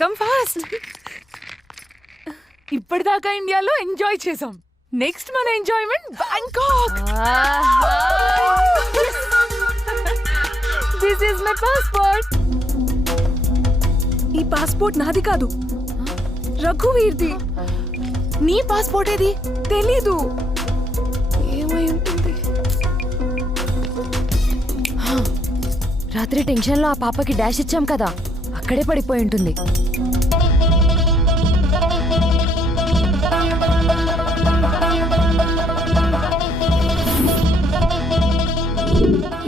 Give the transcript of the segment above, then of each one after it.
Come fast. ఇప్పటిదాకా ఇండియాలో enjoy చేసాం. నెక్స్ట్ మన enjoyment Bangkok. This is my passport. ఈ పాస్పోర్ట్ నాది కాదు, రఘువీర్ది. నీ పాస్పోర్ట్ ఏది? తెలీదు. ఏమై ఉంటుంది? రాత్రి టెన్షన్లో ఆ పాపకి డాష్ ఇచ్చాం కదా, అక్కడే పడిపోయి ఉంటుంది.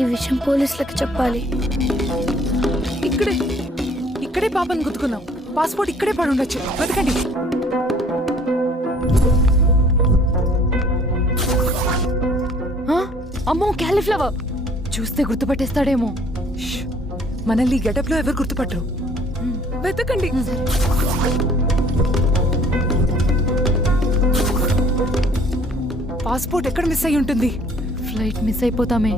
ఈ విషయం పోలీసులకు చెప్పాలి. ఇక్కడే పాపని గుర్తుకున్నాం. పాస్పోర్ట్ ఇక్కడే పడి ఉండొచ్చు. వెతకండి. అమ్మో, క్యాలీఫ్లవర్. చూస్తే గుర్తుపట్టేస్తాడేమో. మనల్ని గెటప్ లో ఎవరు గుర్తుపట్టరు. వెతకండి. పాస్పోర్ట్ ఎక్కడ మిస్ అయి ఉంటుంది? ఫ్లైట్ మిస్ అయిపోతామే.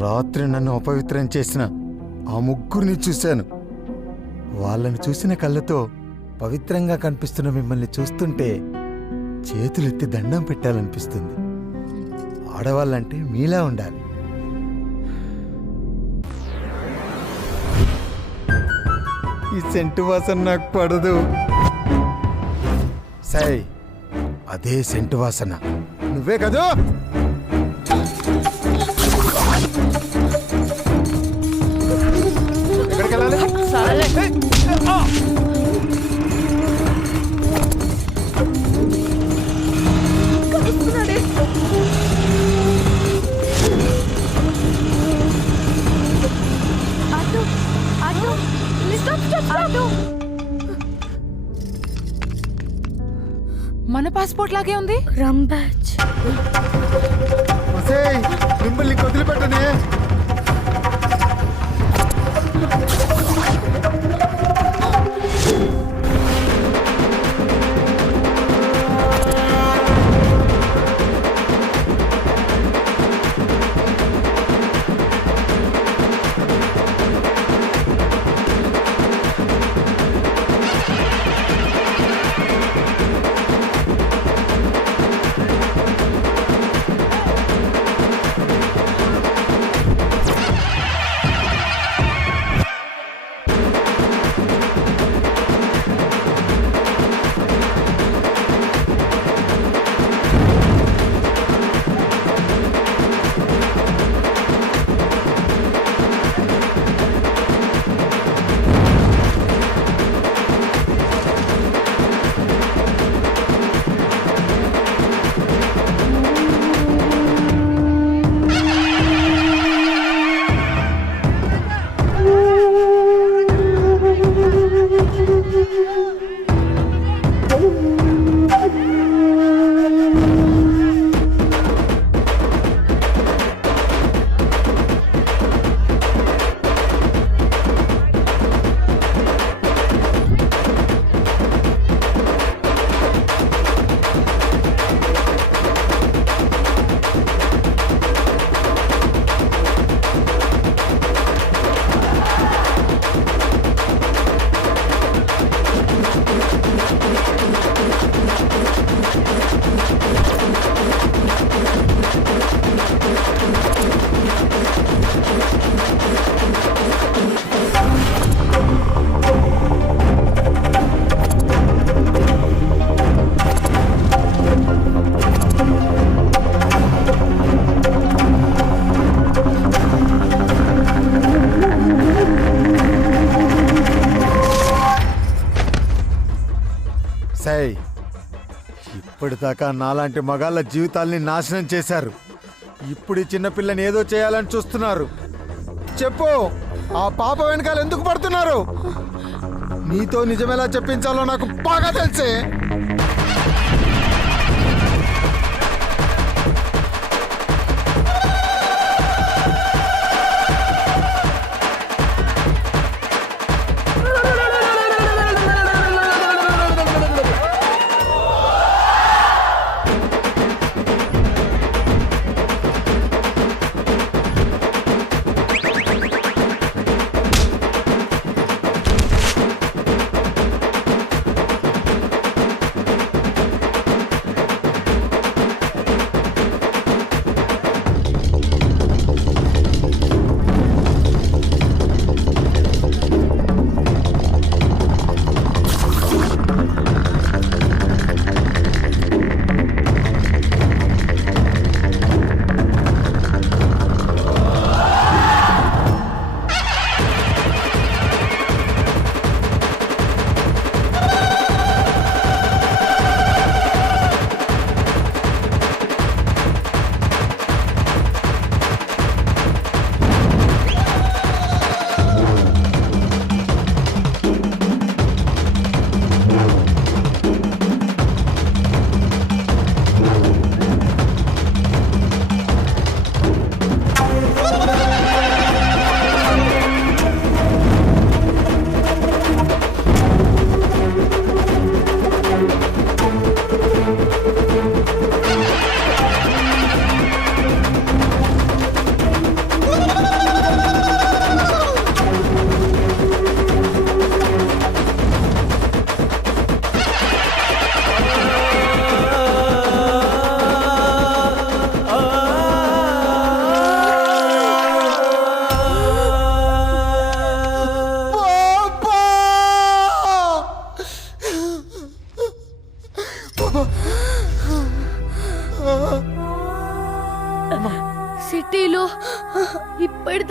రాత్రి నన్ను అపవిత్రం చేసిన ఆ ముగ్గురిని చూశాను. వాళ్ళని చూసిన కళ్ళతో పవిత్రంగా కనిపిస్తున్న మిమ్మల్ని చూస్తుంటే చేతులెత్తి దండం పెట్టాలనిపిస్తుంది. ఆడవాళ్ళంటే మీలా ఉండాలి. ఈ సెంటు వాసన నాకు పడదు. సై, అదే సెంటు వాసన నువ్వే కదూ? ఎక్కడికి వెళ్ళాలి? మన పాస్పోర్ట్ లాగే ఉంది. రమ్ బ్యాచ్. మిమ్మల్ని వదిలిపెట్టనే. సై, ఇప్పటిదాకా నాలాంటి మగాళ్ళ జీవితాల్ని నాశనం చేశారు. ఇప్పుడు ఈ చిన్నపిల్లని ఏదో చేయాలని చూస్తున్నారు. చెప్పు, ఆ పాప వెనకాల ఎందుకు పడుతున్నారు? నీతో నిజమేలా చెప్పించాలో నాకు బాగా తెలుసే.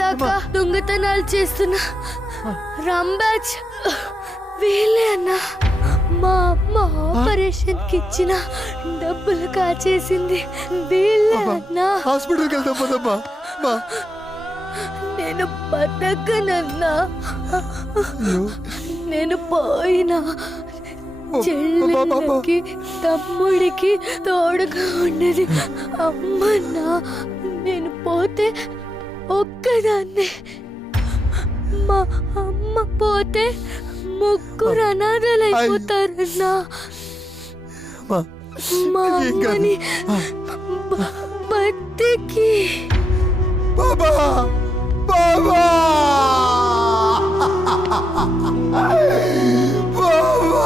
దాకా దొంగతనాలు చేస్తున్న రాంబాజ్ వీళ్ళే అన్నా. మా అమ్మ ఆపరేషన్ కి ఇచ్చిన డబ్బులు కాచేసింది వీళ్ళే అన్నా. హాస్పిటల్కి వెళ్తాం పదమ్మా. నేను బతకనన్నా. నేను పోయినా చెల్లెళ్ళకి తమ్ముడికి తోడుగా ఉండేది అమ్మన్నా. నేను పోతే ఒక్కదాన్నే, మా అమ్మ పోతే ముగ్గురు అనాథలైపోతారన్నా. మా అమ్మని బతికి బాబా బాబా బాబా.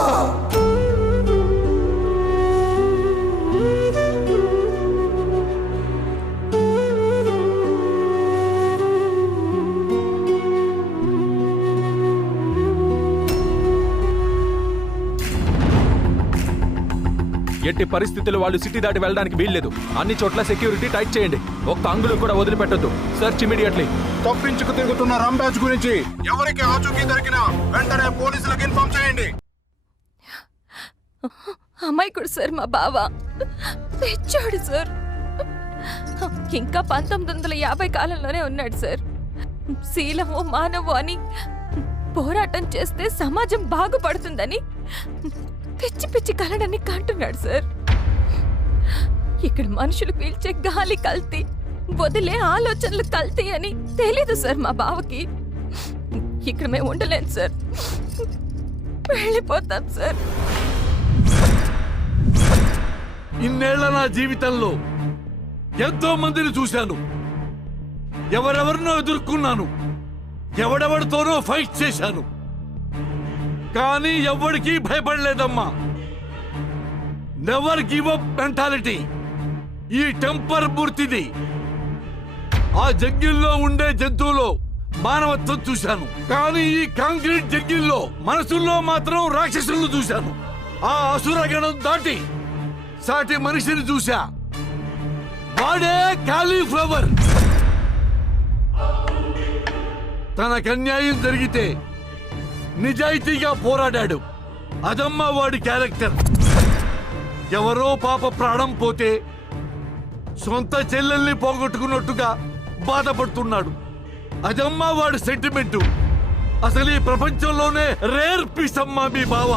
ఎట్టి పరిస్థితులు వాళ్ళు సిటీ దాటి వెళ్ళడానికి వీల్లేదు. అన్ని చోట్ల సెక్యూరిటీ టైట్ చేయండి. ఒక్క అంగుళం కూడా వదిలిపెట్టొద్దు. Search immediately. తప్పించుకు తిరుగుతున్న రాంబాజ్ గురించి ఎవరికి ఆచూకీ దొరికినా వెంటనే పోలీసులకు ఇన్ఫార్మ్ చేయండి. అమాయకుడు సార్ మా బావ, తెచ్చాడు సార్. ఇంకా 1950 కాలంలోనే ఉన్నాడు సార్. శీలము మానవు అని పోరాటం చేస్తే సమాజం బాగుపడుతుందని పిచ్చి పిచ్చి కలడని కంటున్నాడు సార్. ఇక్కడ మనుషులు పీల్చే గాలి కల్తీ, వదిలే ఆలోచనలు కల్తీ అని తెలీదు సార్ మా బావకి. ఇక్కడ మేము ఉండలేం సార్, వెళ్ళిపోతాం సార్. ఇన్నేళ్ల నా జీవితంలో ఎంతో మందిని చూశాను. ఎవరెవరినో ఎదుర్కొన్నాను, ఎవడెవడితోనో ఫైట్ చేశాను. కానీ ఎవరికి భయపడలేదమ్మా. నెవర్ గివ్ అప్ మెంటాలిటీ ఈ టెంపర్ మూర్తిది. ఆ జంగిల్లో ఉండే జంతువులో మానవత్వం చూశాను, కానీ ఈ కాంక్రీట్ జంగిల్లో మనసుల్లో మాత్రం రాక్షసులను చూశాను. ఆ అసురగణం దాటి సాటి మనిషిని చూశా. వాడే కాలీఫ్లవర్. తనకు అన్యాయం జరిగితే నిజాయితీగా పోరాడాడు. అదమ్మా వాడి క్యారెక్టర్. ఎవరో పాప ప్రాణం పోతే సొంత చెల్లెల్ని పోగొట్టుకున్నట్టుగా బాధపడుతున్నాడు. అదమ్మా వాడి సెంటిమెంటు. అసలు ఈ ప్రపంచంలోనే రేర్ పీస్ అమ్మా మీ బావ.